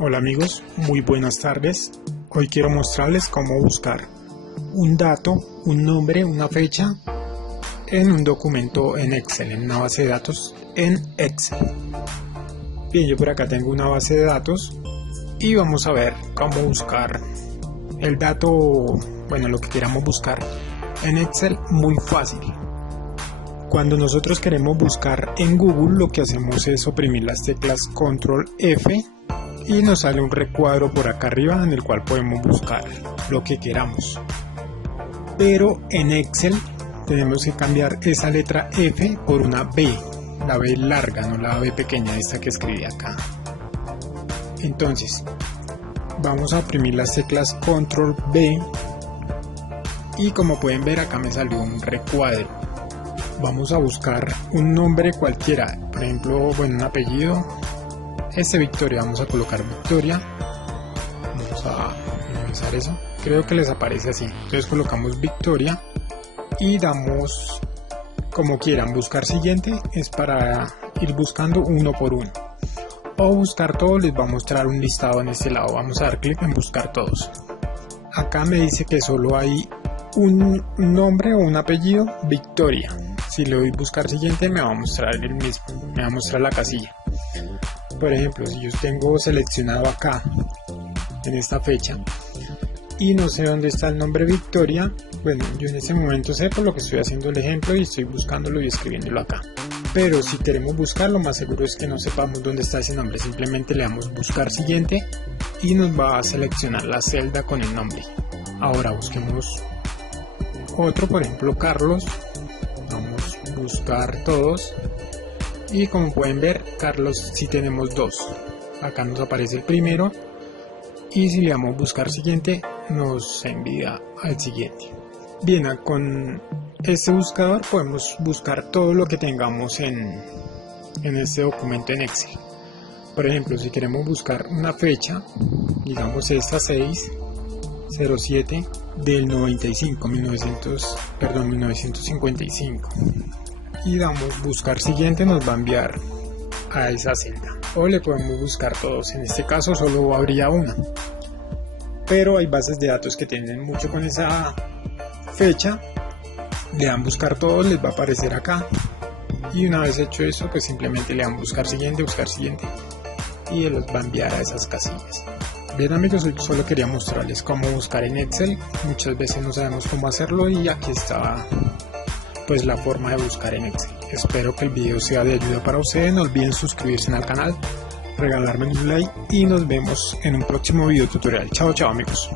Hola amigos, muy buenas tardes. Hoy quiero mostrarles cómo buscar un dato, un nombre, una fecha en un documento en Excel, en una base de datos en Excel. Bien, yo por acá tengo una base de datos y vamos a ver cómo buscar el dato, bueno, lo que queramos buscar en Excel. Muy fácil. Cuando nosotros queremos buscar en Google, lo que hacemos es oprimir las teclas Control F y nos sale un recuadro por acá arriba en el cual podemos buscar lo que queramos. Pero en Excel tenemos que cambiar esa letra F por una B, la B larga, no la B pequeña, esta que escribí acá. Entonces vamos a oprimir las teclas Control B y como pueden ver acá me salió un recuadro. Vamos a buscar un nombre cualquiera, por ejemplo, bueno, un apellido. Victoria, vamos a colocar Victoria. Vamos a minimizar eso. Creo que les aparece así. Entonces colocamos Victoria y damos como quieran. Buscar siguiente es para ir buscando uno por uno. O buscar todos, les va a mostrar un listado en este lado. Vamos a dar clic en buscar todos. Acá me dice que solo hay un nombre o un apellido, Victoria. Si le doy buscar siguiente me va a mostrar el mismo, me va a mostrar la casilla. Por ejemplo, si yo tengo seleccionado acá en esta fecha y no sé dónde está el nombre Victoria, bueno, yo en este momento sé por lo que estoy haciendo el ejemplo y estoy buscándolo y escribiéndolo acá. Pero si queremos buscarlo, más seguro es que no sepamos dónde está ese nombre. Simplemente le damos buscar siguiente y nos va a seleccionar la celda con el nombre. Ahora busquemos otro, por ejemplo Carlos. Vamos a buscar todos y como pueden ver, Carlos sí tenemos dos. Acá nos aparece el primero y si le damos buscar siguiente nos envía al siguiente. Bien, con este buscador podemos buscar todo lo que tengamos en este documento en Excel. Por ejemplo, si queremos buscar una fecha, digamos esta 6/07 del 1955 y damos buscar siguiente, nos va a enviar a esa celda. O le podemos buscar todos, en este caso solo habría una, pero hay bases de datos que tienen mucho con esa fecha. Le dan buscar todos, les va a aparecer acá y una vez hecho eso pues simplemente le dan buscar siguiente y él los va a enviar a esas casillas. Bien amigos, solo quería mostrarles cómo buscar en Excel. Muchas veces no sabemos cómo hacerlo y aquí está pues la forma de buscar en Excel. Espero que el video sea de ayuda para ustedes. No olviden suscribirse al canal, regalarme un like y nos vemos en un próximo video tutorial. Chao amigos.